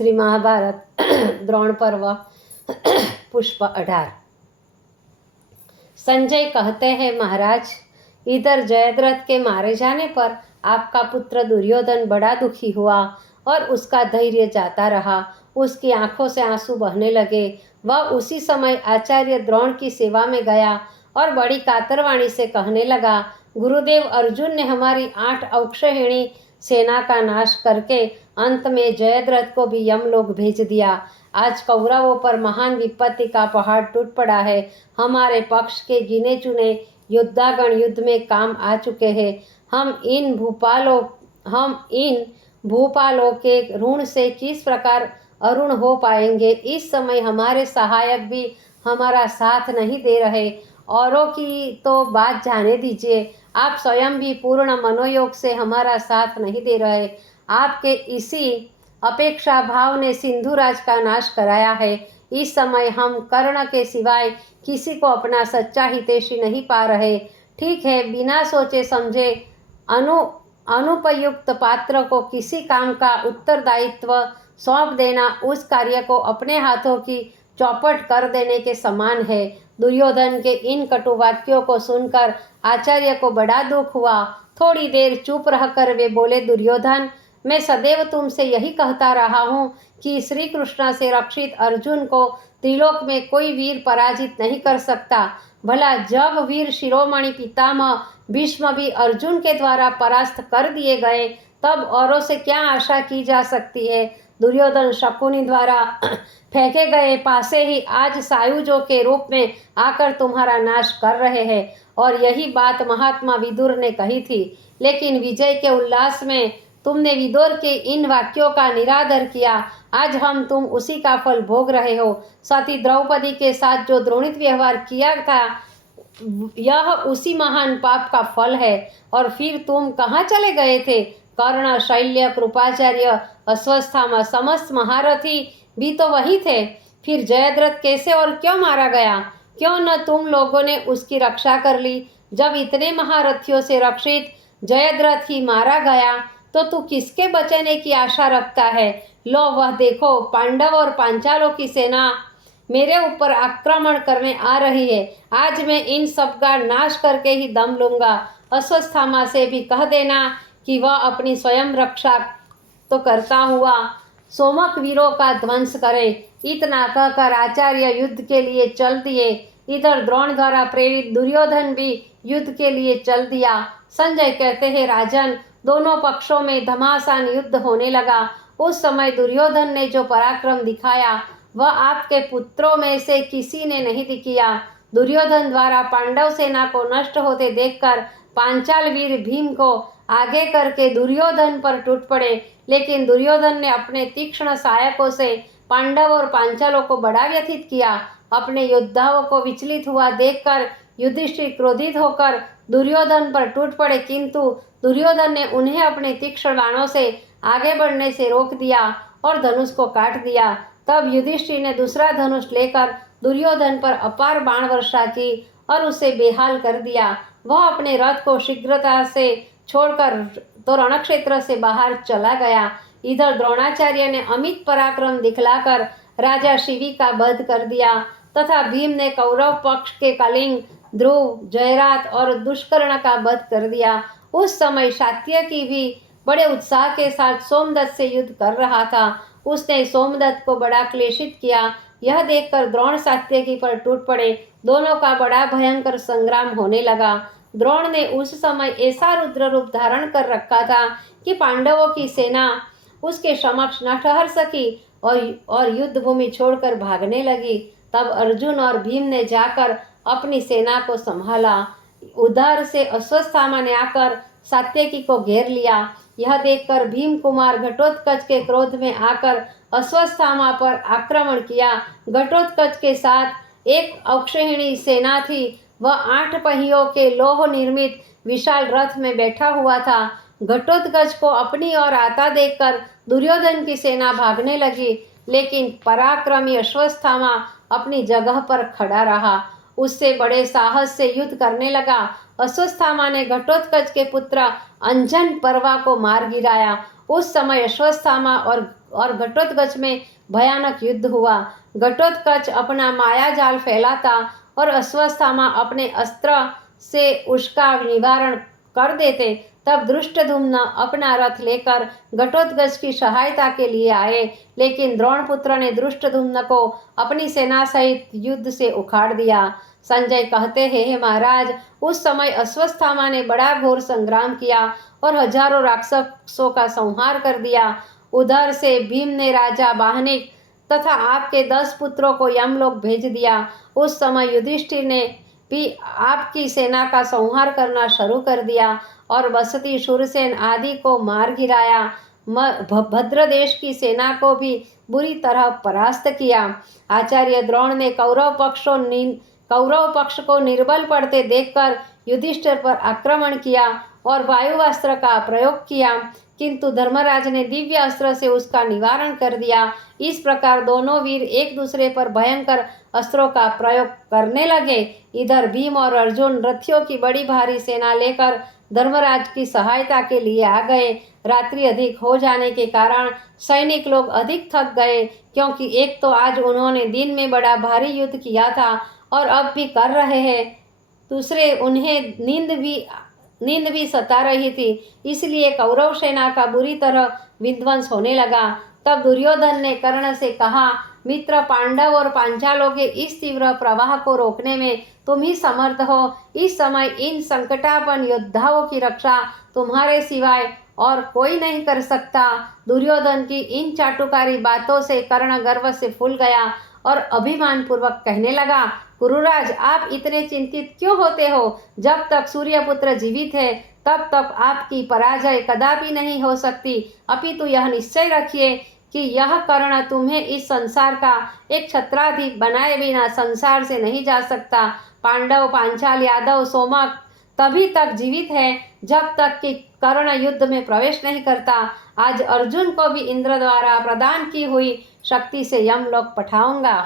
श्री महाभारत द्रोण पर्व पुष्प 18। संजय कहते हैं, महाराज, इधर जयद्रथ के मारे जाने पर आपका पुत्र दुर्योधन बड़ा दुखी हुआ और उसका धैर्य जाता रहा। उसकी आंखों से आंसू बहने लगे। वह उसी समय आचार्य द्रोण की सेवा में गया और बड़ी कातरवाणी से कहने लगा, गुरुदेव, अर्जुन ने हमारी 8 अक्षौहिणी सेना का नाश करके अंत में जयद्रथ को भी यमलोक भेज दिया। आज कौरवों पर महान विपत्ति का पहाड़ टूट पड़ा है। हमारे पक्ष के गिने चुने योद्धागण युद्ध में काम आ चुके हैं। हम इन भूपालों के ऋण से किस प्रकार अरुण हो पाएंगे। इस समय हमारे सहायक भी हमारा साथ नहीं दे रहे। औरों की तो बात जाने दीजिए, आप स्वयं भी पूर्ण मनोयोग से हमारा साथ नहीं दे रहे। आपके इसी अपेक्षा भाव ने सिंधुराज का नाश कराया है। इस समय हम कर्ण के सिवाय किसी को अपना सच्चा हितैषी नहीं पा रहे। ठीक है, बिना सोचे समझे अनुपयुक्त पात्र को किसी काम का उत्तरदायित्व सौंप देना उस कार्य को अपने हाथों की चौपट कर देने के समान है। दुर्योधन के इन कटु वाक्यों को सुनकर आचार्य को बड़ा दुख हुआ। थोड़ी देर चुप रहकर वे बोले, दुर्योधन, मैं सदैव तुमसे यही कहता रहा हूँ कि श्री कृष्ण से रक्षित अर्जुन को त्रिलोक में कोई वीर पराजित नहीं कर सकता। भला जब वीर शिरोमणि पितामह भीष्म भी अर्जुन के द्वारा परास्त कर दिए गए, तब औरों से क्या आशा की जा सकती है। दुर्योधन शकुनी द्वारा फेंके गए पासे ही आज सायुजों के रूप में आकर तुम्हारा नाश कर रहे हैं। और यही बात महात्मा विदुर ने कही थी, लेकिन विजय के उल्लास में तुमने विदुर के इन वाक्यों का निरादर किया। आज तुम उसी का फल भोग रहे हो। सती द्रौपदी के साथ जो द्रोणित व्यवहार किया था, यह उसी महान पाप का फल है। और फिर तुम कहाँ चले गए थे? कर्ण, शैल्य, कृपाचार्य, अश्वत्थामा, समस्त महारथी भी तो वही थे। फिर जयद्रथ कैसे और क्यों मारा गया? क्यों न तुम लोगों ने उसकी रक्षा कर ली? जब इतने महारथियों से रक्षित जयद्रथ ही मारा गया, तो तू किसके बचने की आशा रखता है? लो, वह देखो, पांडव और पांचालों की सेना मेरे ऊपर आक्रमण करने आ रही है। आज मैं इन सब का नाश करके ही दम लूंगा। अश्वत्थामा से भी कह देना कि वह अपनी स्वयं रक्षा तो करता हुआ सोमक वीरों का ध्वंस करे। इतना कहकर आचार्य युद्ध के लिए चल दिए। इधर द्रोण द्वारा प्रेरित दुर्योधन भी युद्ध के लिए चल दिया। संजय कहते हैं, राजन, दोनों पक्षों में घमासान युद्ध होने लगा। उस समय दुर्योधन ने जो पराक्रम दिखाया, वह आपके पुत्रों में से किसी ने नहीं किया। दुर्योधन द्वारा पांडव सेना को नष्ट होते देखकर पांचाल वीर भीम को आगे करके दुर्योधन पर टूट पड़े, लेकिन दुर्योधन ने अपने तीक्ष्ण सहायकों से पांडव और पांचालों को बड़ा व्यथित किया। अपने योद्धाओं को विचलित हुआ देखकर युधिष्ठिर क्रोधित होकर दुर्योधन पर टूट पड़े, किंतु दुर्योधन ने उन्हें अपने तीक्ष्ण बाणों से आगे बढ़ने से रोक दिया और धनुष को काट दिया। तब युधिष्ठिर ने दूसरा धनुष लेकर दुर्योधन पर अपार बाण वर्षा की और उसे बेहाल कर दिया। वह अपने रथ को शीघ्रता से छोड़कर तो रणक्षेत्र से बाहर चला गया। इधर द्रोणाचार्य ने अमित पराक्रम दिखलाकर राजा शिवी का वध कर दिया तथा भीम ने कौरव पक्ष के कलिंग, ध्रुव, जयरात और दुष्कर्ण का वध कर दिया। उस समय सात्यकी भी बड़े उत्साह के साथ सोमदत्त से युद्ध कर रहा था। उसने सोमदत्त को बड़ा क्लेशित किया। यह देखकर द्रोण सात्यकी पर टूट पड़े। दोनों का बड़ा भयंकर संग्राम होने लगा। द्रोण ने उस समय ऐसा रुद्र रूप धारण कर रखा था कि पांडवों की सेना उसके समक्ष न ठहर सकी और युद्ध भूमि छोड़कर भागने लगी। तब अर्जुन और भीम ने जाकर अपनी सेना को संभाला। उधर से अश्वत्थामा ने आकर सात्यकी को घेर लिया। यह देखकर भीम कुमार घटोत्कच के क्रोध में आकर अश्वत्थामा पर आक्रमण किया। घटोत्कच के साथ एक अक्षौहिणी सेना थी। वह 8 पहियों के लोह निर्मित विशाल रथ में बैठा हुआ था। घटोत्कच को अपनी ओर आता देखकर दुर्योधन की सेना भागने लगी, लेकिन पराक्रमी अश्वत्थामा अपनी जगह पर खड़ा रहा। उससे बड़े साहस से युद्ध करने लगा। अश्वत्थामा ने घटोत्कच के पुत्र अंजन पर्वा को मार गिराया। उस समय अश्वत्थामा और घटोत्कच में भयानक युद्ध हुआ। घटोत्कच अपना माया जाल फैलाता और अश्वत्थामा अपने अस्त्र से उसका निवारण कर देते। तब धृष्टद्युम्न अपना रथ लेकर घटोत्कच की सहायता के लिए आए, लेकिन द्रोणपुत्र ने धृष्टद्युम्न को अपनी सेना सहित युद्ध से उखाड़ दिया। संजय कहते हैं, हे महाराज, उस समय अश्वत्थामा ने बड़ा घोर संग्राम किया और हजारों राक्षसों का संहार कर दिया। उधर से भीम ने राजा बाहनिक तथा आपके 10 पुत्रों को यमलोक भेज दिया। उस समय युधिष्ठिर ने भी आपकी सेना का संहार करना शुरू कर दिया और बसती, शूरसेन आदि को मार गिराया। भद्र देश की सेना को भी बुरी तरह परास्त किया। आचार्य द्रोण ने कौरव पक्ष को निर्बल पड़ते देखकर युधिष्ठिर पर आक्रमण किया और वायुअस्त्र का प्रयोग किया, किंतु धर्मराज ने दिव्य अस्त्र से उसका निवारण कर दिया। इस प्रकार दोनों वीर एक दूसरे पर भयंकर अस्त्रों का प्रयोग करने लगे। इधर भीम और अर्जुन रथियों की बड़ी भारी सेना लेकर धर्मराज की सहायता के लिए आ गए। रात्रि अधिक हो जाने के कारण सैनिक लोग अधिक थक गए, क्योंकि एक तो आज उन्होंने दिन में बड़ा भारी युद्ध किया था और अब भी कर रहे हैं, दूसरे उन्हें नींद भी सता रही थी। इसलिए कौरव सेना का बुरी तरह विध्वंस होने लगा। तब दुर्योधन ने कर्ण से कहा, मित्र पांडव और पांचालों के इस तीव्र प्रवाह को रोकने में तुम ही समर्थ हो। इस समय इन संकटापन्न योद्धाओं की रक्षा तुम्हारे सिवाय और कोई नहीं कर सकता। दुर्योधन की इन चाटुकारी बातों से कर्ण गर्व से फूल गया और अभिमान पूर्वक कहने लगा, गुरुराज, आप इतने चिंतित क्यों होते हो? जब तक सूर्यपुत्र जीवित है तब तक आपकी पराजय कदापि नहीं हो सकती। अपितु यह निश्चय रखिए कि यह कर्ण तुम्हें इस संसार का एक छत्राधिप बनाए बिना संसार से नहीं जा सकता। पांडव, पांचाल, यादव, सोमक तभी तक जीवित है जब तक कि कर्ण युद्ध में प्रवेश नहीं करता। आज अर्जुन को भी इंद्र द्वारा प्रदान की हुई शक्ति से यमलोक पठाऊंगा।